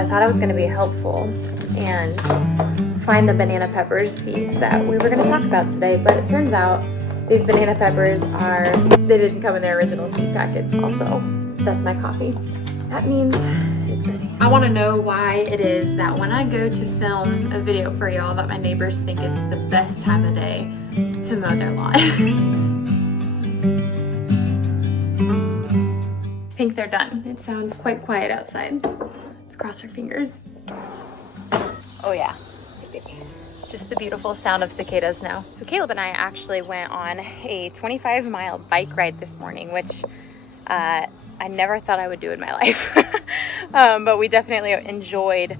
I thought it was gonna be helpful and find the banana pepper seeds that we were gonna talk about today, but it turns out these banana peppers they didn't come in their original seed packets also. That's my coffee. That means it's ready. I wanna know why it is that when I go to film a video for y'all that my neighbors think it's the best time of day to mow their lawn. I think they're done. It sounds quite quiet outside. Let's cross our fingers. Oh yeah. Just the beautiful sound of cicadas now. So Caleb and I actually went on a 25-mile bike ride this morning, which I never thought I would do in my life. But we definitely enjoyed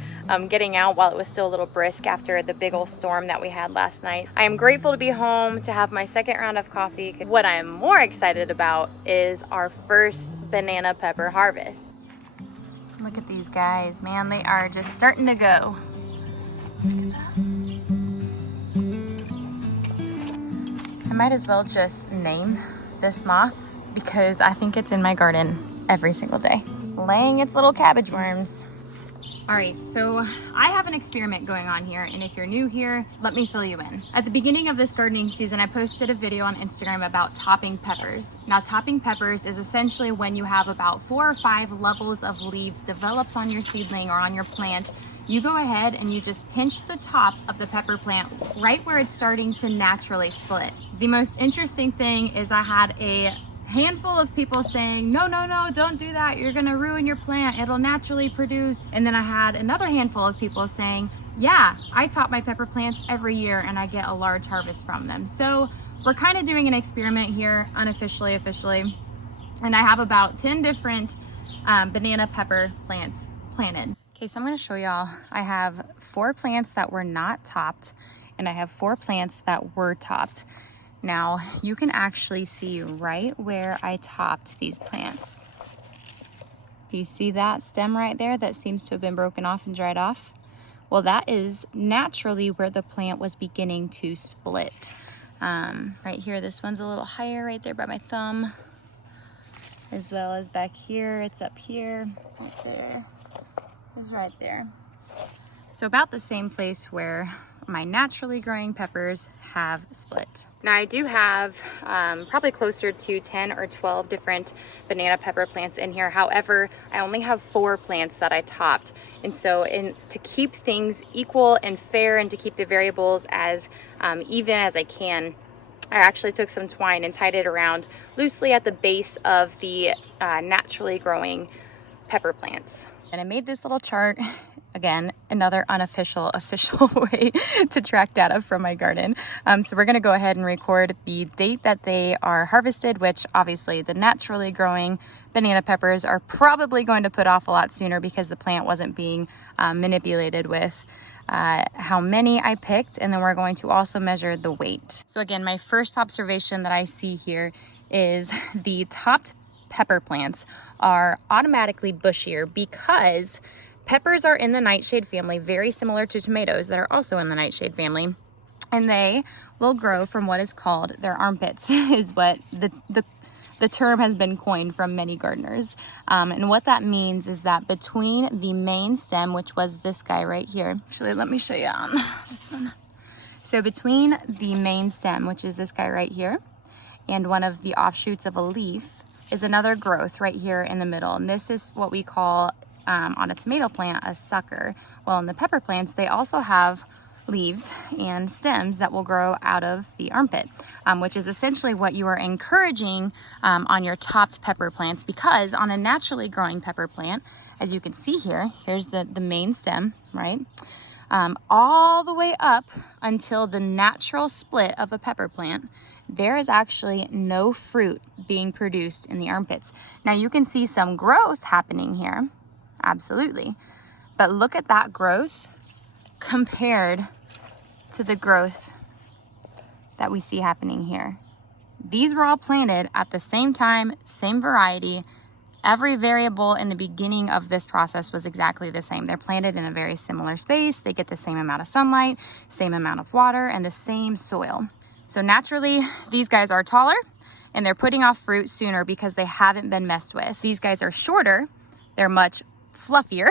getting out while it was still a little brisk after the big old storm that we had last night. I am grateful to be home, to have my second round of coffee. What I'm more excited about is our first banana pepper harvest. Look at these guys, man, they are just starting to go. Look at that. I might as well just name this moth because I think it's in my garden every single day, laying its little cabbage worms. All right, so I have an experiment going on here, and if you're new here, let me fill you in. At the beginning of this gardening season, I posted a video on Instagram about topping peppers. Now, topping peppers is essentially when you have about 4 or 5 levels of leaves developed on your seedling or on your plant. You go ahead and you just pinch the top of the pepper plant right where it's starting to naturally split. The most interesting thing is I had a handful of people saying, no, don't do that. You're gonna ruin your plant. It'll naturally produce. And then I had another handful of people saying, yeah, I top my pepper plants every year and I get a large harvest from them. So we're kind of doing an experiment here, unofficially, officially. And I have about 10 different banana pepper plants planted. Okay, so I'm gonna show y'all, I have 4 plants that were not topped and I have 4 plants that were topped. Now, you can actually see right where I topped these plants. Do you see that stem right there that seems to have been broken off and dried off? Well, that is naturally where the plant was beginning to split. Right here, this one's a little higher right there by my thumb, as well as back here, it's up here, right there, is right there. So about the same place where my naturally growing peppers have split. Now I do have probably closer to 10 or 12 different banana pepper plants in here. However, I only have 4 plants that I topped. And so to keep things equal and fair and to keep the variables as even as I can, I actually took some twine and tied it around loosely at the base of the naturally growing pepper plants. And I made this little chart. Again, another unofficial way to track data from my garden. So we're gonna go ahead and record the date that they are harvested, which obviously the naturally growing banana peppers are probably going to put off a lot sooner because the plant wasn't being manipulated with how many I picked. And then we're going to also measure the weight. So again, my first observation that I see here is the topped pepper plants are automatically bushier because peppers are in the nightshade family, very similar to tomatoes that are also in the nightshade family. And they will grow from what is called their armpits, is what the term has been coined from many gardeners. And what that means is that between the main stem, which was this guy right here, actually, let me show you on this one. So between the main stem, which is this guy right here, and one of the offshoots of a leaf is another growth right here in the middle. And this is what we call on a tomato plant a sucker. Well, in the pepper plants, they also have leaves and stems that will grow out of the armpit, which is essentially what you are encouraging on your topped pepper plants, because on a naturally growing pepper plant, as you can see here, here's the main stem, right? All the way up until the natural split of a pepper plant, there is actually no fruit being produced in the armpits. Now you can see some growth happening here, absolutely, but look at that growth compared to the growth that we see happening here. These were all planted at the same time, same variety. Every variable in the beginning of this process was exactly the same. They're planted in a very similar space. They get the same amount of sunlight, same amount of water, and the same soil. So naturally, these guys are taller and they're putting off fruit sooner because they haven't been messed with. These guys are shorter. They're much fluffier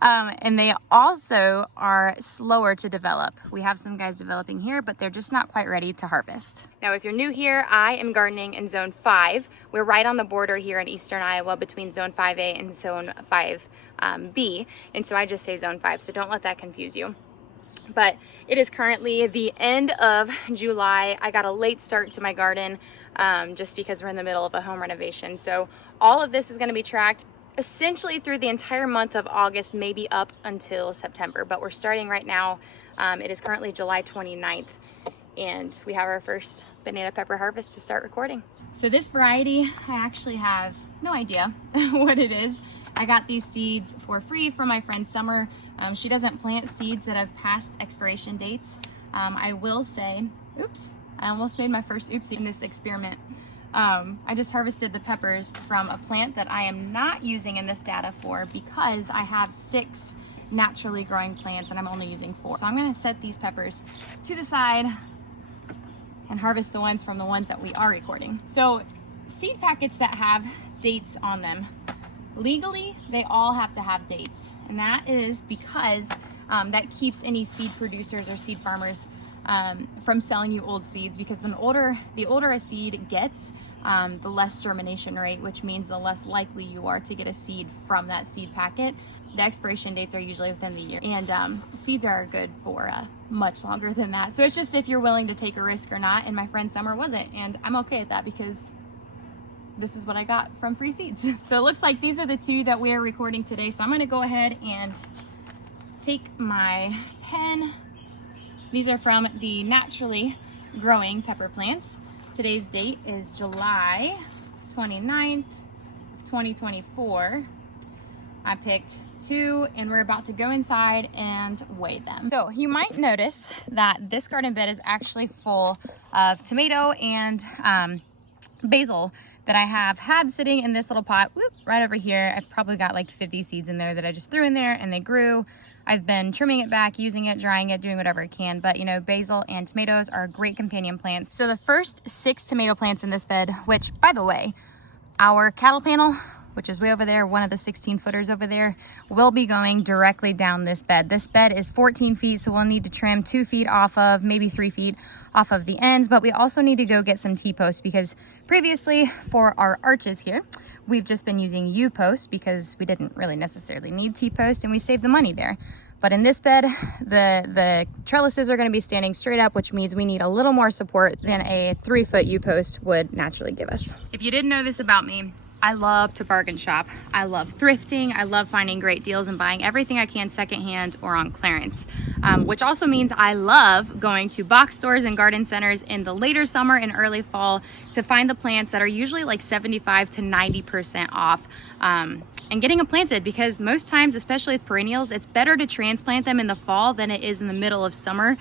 And they also are slower to develop. We have some guys developing here, but they're just not quite ready to harvest. Now, if you're new here, I am gardening in zone 5. We're right on the border here in eastern Iowa between zone 5A and zone 5B. And so I just say zone 5, so don't let that confuse you. But it is currently the end of July. I got a late start to my garden just because we're in the middle of a home renovation. So all of this is going to be tracked essentially through the entire month of August, maybe up until September. But we're starting right now. It is currently July 29th, and we have our first banana pepper harvest to start recording. So this variety, I actually have no idea what it is. I got these seeds for free from my friend Summer. She doesn't plant seeds that have passed expiration dates. I will say, oops, I almost made my first oopsie in this experiment. I just harvested the peppers from a plant that I am not using in this data for because I have 6 naturally growing plants and I'm only using 4. So I'm gonna set these peppers to the side and harvest the ones from the ones that we are recording. So seed packets that have dates on them, legally, they all have to have dates. And that is because that keeps any seed producers or seed farmers from selling you old seeds, because the older a seed gets, the less germination rate, which means the less likely you are to get a seed from that seed packet. The expiration dates are usually within the year, and seeds are good for much longer than that. So it's just if you're willing to take a risk or not, and my friend Summer wasn't, and I'm okay with that because this is what I got from free seeds. So it looks like these are the 2 that we are recording today. So I'm gonna go ahead and take my pen. These are from the naturally growing pepper plants. Today's date is July 29th, 2024. I picked 2 and we're about to go inside and weigh them. So you might notice that this garden bed is actually full of tomato and basil that I have had sitting in this little pot, right over here. I've probably got like 50 seeds in there that I just threw in there and they grew. I've been trimming it back, using it, drying it, doing whatever I can. But you know, basil and tomatoes are great companion plants. So the first 6 tomato plants in this bed, which by the way, our cattle panel, which is way over there, one of the 16 footers over there, will be going directly down this bed. This bed is 14 feet, so we'll need to trim 2 feet off of, maybe 3 feet off of the ends, but we also need to go get some T-posts because previously for our arches here, we've just been using U-posts because we didn't really necessarily need T-posts and we saved the money there. But in this bed, the trellises are going to be standing straight up, which means we need a little more support than a 3-foot U-post would naturally give us. If you didn't know this about me, I love to bargain shop. I love thrifting. I love finding great deals and buying everything I can secondhand or on clearance, which also means I love going to box stores and garden centers in the later summer and early fall to find the plants that are usually like 75 to 90% off. And getting them planted, because most times, especially with perennials, it's better to transplant them in the fall than it is in the middle of summer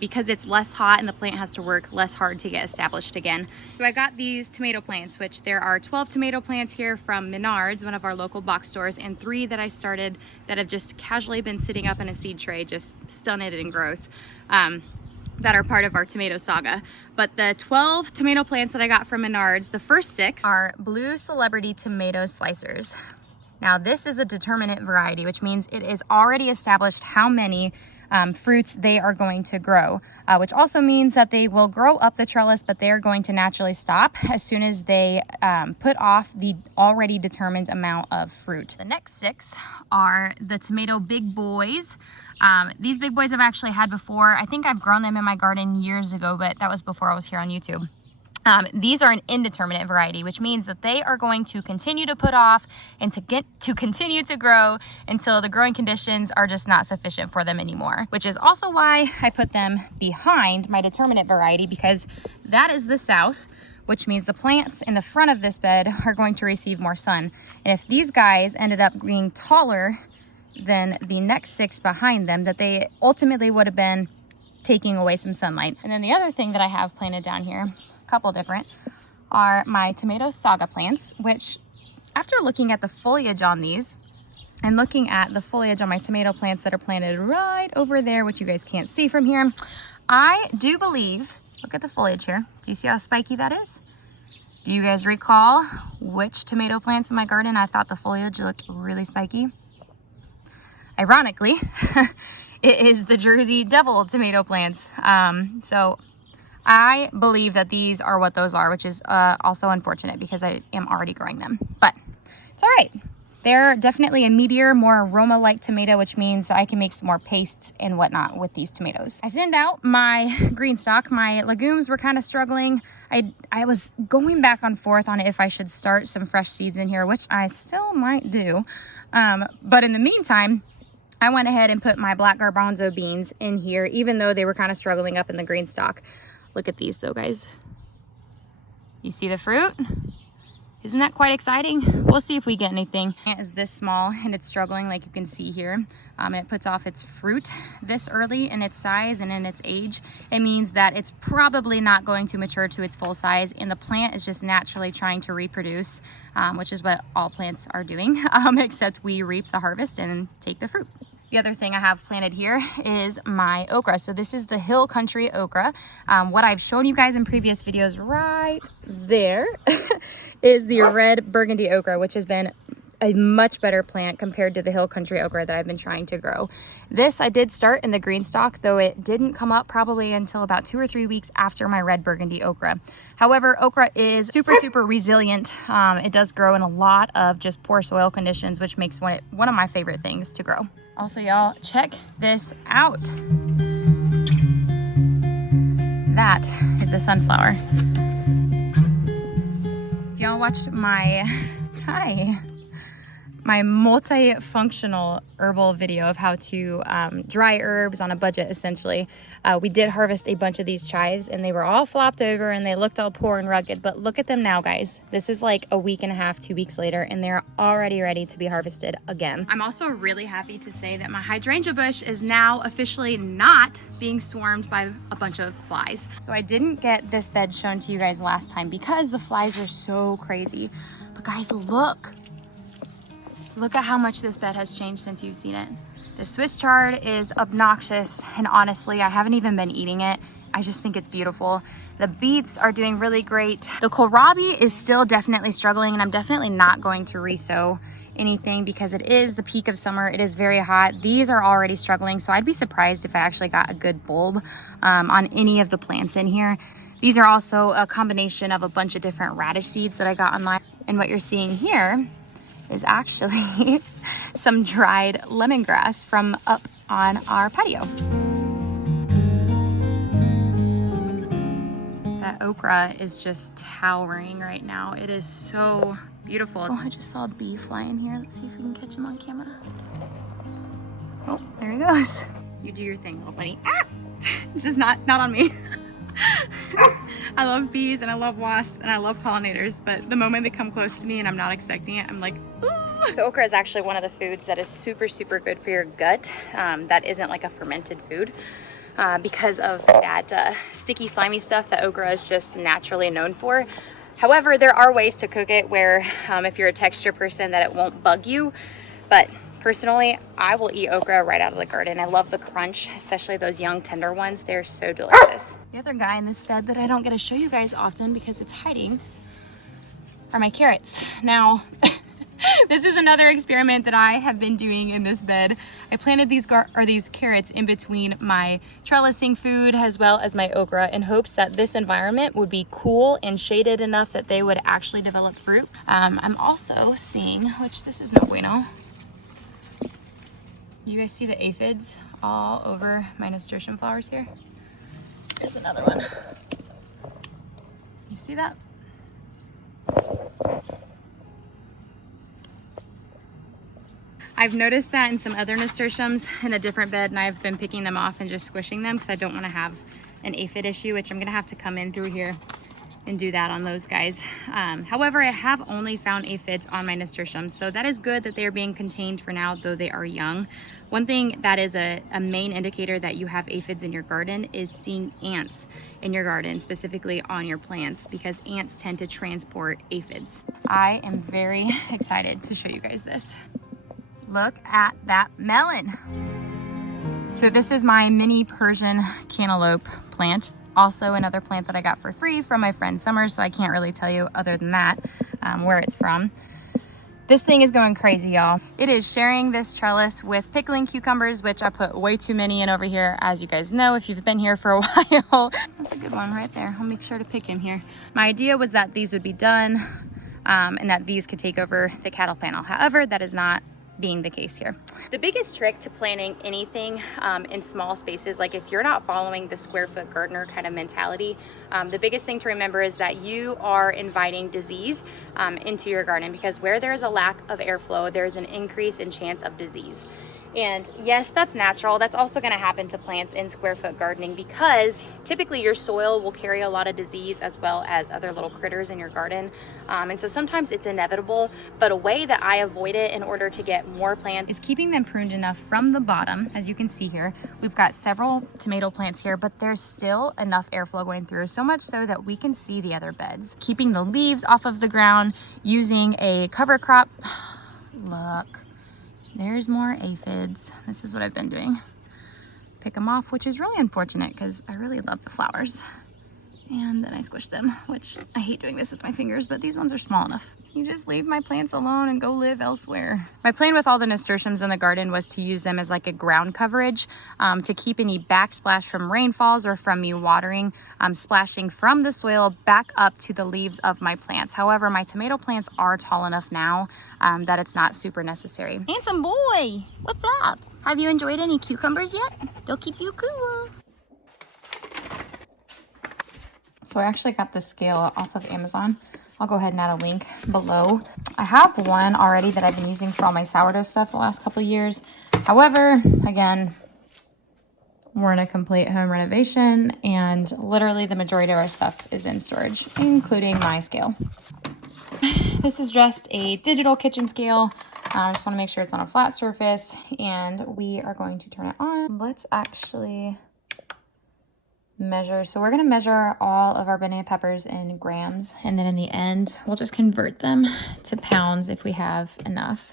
because it's less hot and the plant has to work less hard to get established again. So I got these tomato plants, which there are 12 tomato plants here from Menards, one of our local box stores, and 3 that I started that have just casually been sitting up in a seed tray, just stunted in growth. That are part of our tomato saga. But the 12 tomato plants that I got from Menards, the first 6 are Blue Celebrity Tomato Slicers. Now this is a determinate variety, which means it is already established how many fruits they are going to grow, which also means that they will grow up the trellis, but they are going to naturally stop as soon as they put off the already determined amount of fruit. The next 6 are the tomato big boys. These big boys I've actually had before. I think I've grown them in my garden years ago, but that was before I was here on YouTube. These are an indeterminate variety, which means that they are going to continue to put off and to continue to grow until the growing conditions are just not sufficient for them anymore, which is also why I put them behind my determinate variety, because that is the south, which means the plants in the front of this bed are going to receive more sun. And if these guys ended up being taller than the next 6 behind them, that they ultimately would have been taking away some sunlight. And then the other thing that I have planted down here, couple different, are my tomato saga plants, which after looking at the foliage on these and looking at the foliage on my tomato plants that are planted right over there, which you guys can't see from here, I do believe, look at the foliage here. Do you see how spiky that is? Do you guys recall which tomato plants in my garden I thought the foliage looked really spiky? ironically, it is the Jersey Devil tomato plants. So I believe that these are what those are, which is also unfortunate because I am already growing them, but it's all right. They're definitely a meatier, more aroma-like tomato, which means I can make some more pastes and whatnot with these tomatoes. I thinned out my green stock. My legumes were kind of struggling. I was going back and forth on if I should start some fresh seeds in here, which I still might do. But in the meantime, I went ahead and put my black garbanzo beans in here, even though they were kind of struggling up in the green stock. Look at these though, guys. You see the fruit? Isn't that quite exciting? We'll see if we get anything. It is this small and it's struggling, like you can see here. And it puts off its fruit this early in its size and in its age. It means that it's probably not going to mature to its full size, and the plant is just naturally trying to reproduce, which is what all plants are doing, except we reap the harvest and take the fruit. The other thing I have planted here is my okra. So this is the Hill Country okra. What I've shown you guys in previous videos right there is the red burgundy okra, which has been a much better plant compared to the Hill Country okra that I've been trying to grow. This I did start in the green stock, though it didn't come up probably until about 2 or 3 weeks after my red burgundy okra. However, okra is super resilient. It does grow in a lot of just poor soil conditions, which makes one of my favorite things to grow. Also, y'all, check this out. That is a sunflower. If y'all watched my multifunctional herbal video of how to dry herbs on a budget, essentially. We did harvest a bunch of these chives and they were all flopped over and they looked all poor and rugged, but look at them now, guys. This is like a week and a half, 2 weeks later, and they're already ready to be harvested again. I'm also really happy to say that my hydrangea bush is now officially not being swarmed by a bunch of flies. So I didn't get this bed shown to you guys last time because the flies are so crazy. But guys, look at how much this bed has changed since you've seen it. The Swiss chard is obnoxious, and honestly, I haven't even been eating it. I just think it's beautiful. The beets are doing really great. The kohlrabi is still definitely struggling, and I'm definitely not going to re-sow anything because it is the peak of summer. It is very hot. These are already struggling, so I'd be surprised if I actually got a good bulb on any of the plants in here. These are also a combination of a bunch of different radish seeds that I got online. And what you're seeing here is actually some dried lemongrass from up on our patio. That okra is just towering right now. It is so beautiful. Oh, I just saw a bee fly in here. Let's see if we can catch him on camera. Oh, there he goes. You do your thing, little buddy. Ah! Just not on me. I love bees and I love wasps and I love pollinators, but the moment they come close to me and I'm not expecting it, I'm like, ooh. So okra is actually one of the foods that is super good for your gut. That isn't like a fermented food because of that sticky, slimy stuff that okra is just naturally known for. However, there are ways to cook it where if you're a texture person that it won't bug you, but personally, I will eat okra right out of the garden. I love the crunch, especially those young tender ones. They're so delicious. The other guy in this bed that I don't get to show you guys often because it's hiding are my carrots. Now, this is another experiment that I have been doing in this bed. I planted these carrots in between my trellising food as well as my okra in hopes that this environment would be cool and shaded enough that they would actually develop fruit. I'm also seeing, which this is no bueno, you guys see the aphids all over my nasturtium flowers here? There's another one. You see that? I've noticed that in some other nasturtiums in a different bed, and I've been picking them off and just squishing them because I don't want to have an aphid issue, which I'm gonna have to come in through here and do that on those guys. However, I have only found aphids on my nasturtiums, so that is good that they are being contained for now, though they are young. One thing that is a main indicator that you have aphids in your garden is seeing ants in your garden, specifically on your plants, because ants tend to transport aphids. I am very excited to show you guys this. Look at that melon. So this is my mini Persian cantaloupe plant. Also another plant that I got for free from my friend Summer, so I can't really tell you other than that where it's from. This thing is going crazy, y'all. It is sharing this trellis with pickling cucumbers, which I put way too many in over here, as you guys know if you've been here for a while. That's a good one right there. I'll make sure to pick him here. My idea was that these would be done and that these could take over the cattle flannel. However, that is not being the case here. The biggest trick to planting anything in small spaces, like if you're not following the square foot gardener kind of mentality, the biggest thing to remember is that you are inviting disease into your garden, because where there's a lack of airflow, there's an increase in chance of disease. And yes, that's natural. That's also going to happen to plants in square foot gardening, because typically your soil will carry a lot of disease as well as other little critters in your garden. And so sometimes it's inevitable, but a way that I avoid it in order to get more plants is keeping them pruned enough from the bottom. As you can see here, we've got several tomato plants here, but there's still enough airflow going through, so much so that we can see the other beds. Keeping the leaves off of the ground using a cover crop. Look. There's more aphids. This is what I've been doing. Pick them off, which is really unfortunate because I really love the flowers. And then I squish them, which I hate doing this with my fingers, but these ones are small enough. You just leave my plants alone and go live elsewhere. My plan with all the nasturtiums in the garden was to use them as like a ground coverage to keep any backsplash from rainfalls or from me watering, splashing from the soil back up to the leaves of my plants. However, my tomato plants are tall enough now that it's not super necessary. Handsome boy, what's up? Have you enjoyed any cucumbers yet? They'll keep you cool. So I actually got this scale off of Amazon. I'll go ahead and add a link below. I have one already that I've been using for all my sourdough stuff the last couple of years. However, again, we're in a complete home renovation and literally the majority of our stuff is in storage, including my scale. This is just a digital kitchen scale. I just want to make sure it's on a flat surface, and we are going to turn it on. Let's actually measure. So we're going to measure all of our banana peppers in grams, and then in the end we'll just convert them to pounds if we have enough.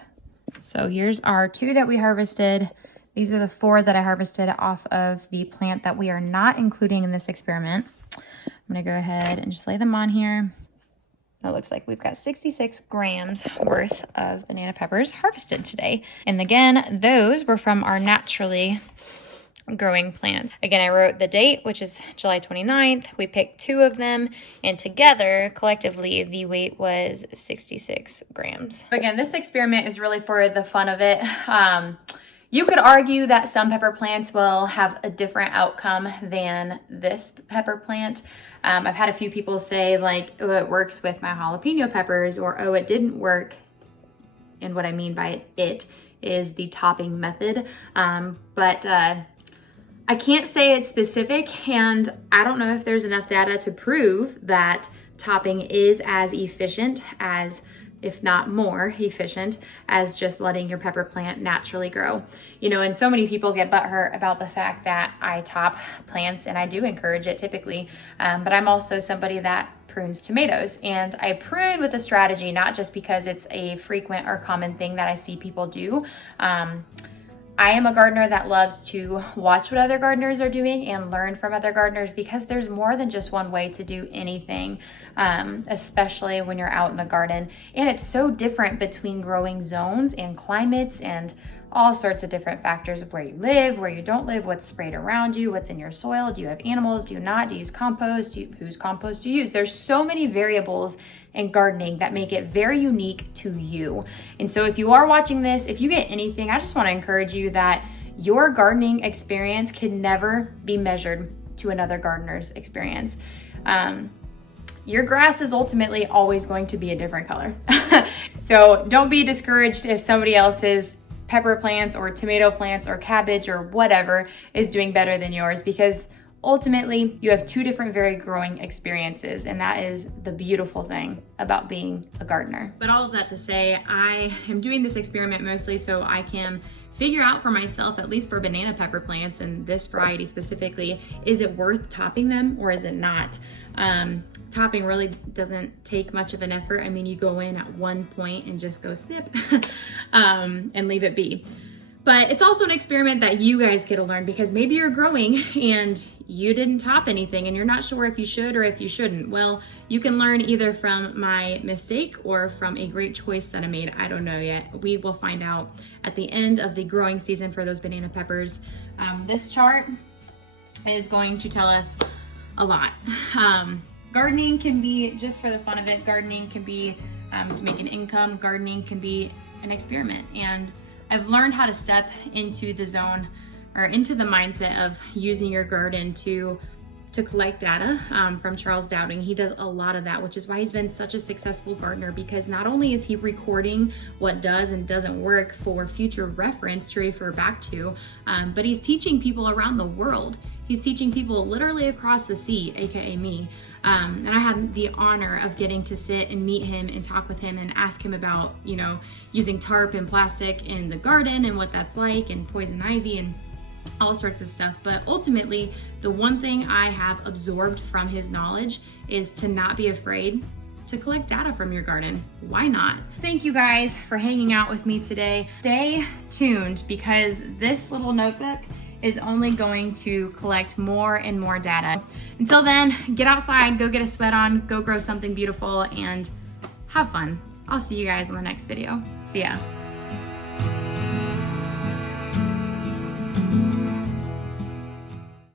So here's our 2 that we harvested. These are the 4 that I harvested off of the plant that we are not including in this experiment. I'm going to go ahead and just lay them on here. It looks like we've got 66 grams worth of banana peppers harvested today. And again, those were from our naturally growing plants. Again, I wrote the date, which is July 29th. We picked 2 of them, and together, collectively, the weight was 66 grams. Again, this experiment is really for the fun of it. You could argue that some pepper plants will have a different outcome than this pepper plant. I've had a few people say like, oh, it works with my jalapeno peppers, or oh, it didn't work. And what I mean by it is the topping method. But I can't say it's specific, and I don't know if there's enough data to prove that topping is as efficient as, if not more efficient, as just letting your pepper plant naturally grow. You know, and so many people get butthurt about the fact that I top plants, and I do encourage it typically, but I'm also somebody that prunes tomatoes, and I prune with a strategy, not just because it's a frequent or common thing that I see people do. I am a gardener that loves to watch what other gardeners are doing and learn from other gardeners, because there's more than just one way to do anything, especially when you're out in the garden. And it's so different between growing zones and climates and all sorts of different factors of where you live, where you don't live, what's sprayed around you, what's in your soil. Do you have animals? Do you not? Do you use compost? Whose compost do you use? There's so many variables in gardening that make it very unique to you. And so if you are watching this, if you get anything, I just want to encourage you that your gardening experience can never be measured to another gardener's experience. Your grass is ultimately always going to be a different color. So don't be discouraged if somebody else's pepper plants or tomato plants or cabbage or whatever is doing better than yours, because ultimately you have 2 different very growing experiences, and that is the beautiful thing about being a gardener. But all of that to say, I am doing this experiment mostly so I can figure out for myself, at least for banana pepper plants and this variety specifically, is it worth topping them or is it not? Topping really doesn't take much of an effort. I mean, you go in at one point and just go snip and leave it be. But it's also an experiment that you guys get to learn, because maybe you're growing and you didn't top anything and you're not sure if you should or if you shouldn't. Well, you can learn either from my mistake or from a great choice that I made. I don't know yet. We will find out at the end of the growing season for those banana peppers. This chart is going to tell us a lot. Gardening can be just for the fun of it. Gardening can be to make an income. Gardening can be an experiment. And I've learned how to step into the zone or into the mindset of using your garden to collect data from Charles Dowding. He does a lot of that, which is why he's been such a successful gardener, because not only is he recording what does and doesn't work for future reference to refer back to, but he's teaching people around the world. He's teaching people literally across the sea, AKA me. And I had the honor of getting to sit and meet him and talk with him and ask him about, you know, using tarp and plastic in the garden and what that's like, and poison ivy and all sorts of stuff. But ultimately, the one thing I have absorbed from his knowledge is to not be afraid to collect data from your garden. Why not? Thank you guys for hanging out with me today. Stay tuned, because this little notebook is only going to collect more and more data. Until then, get outside, go get a sweat on, go grow something beautiful, and have fun. I'll see you guys in the next video. See ya.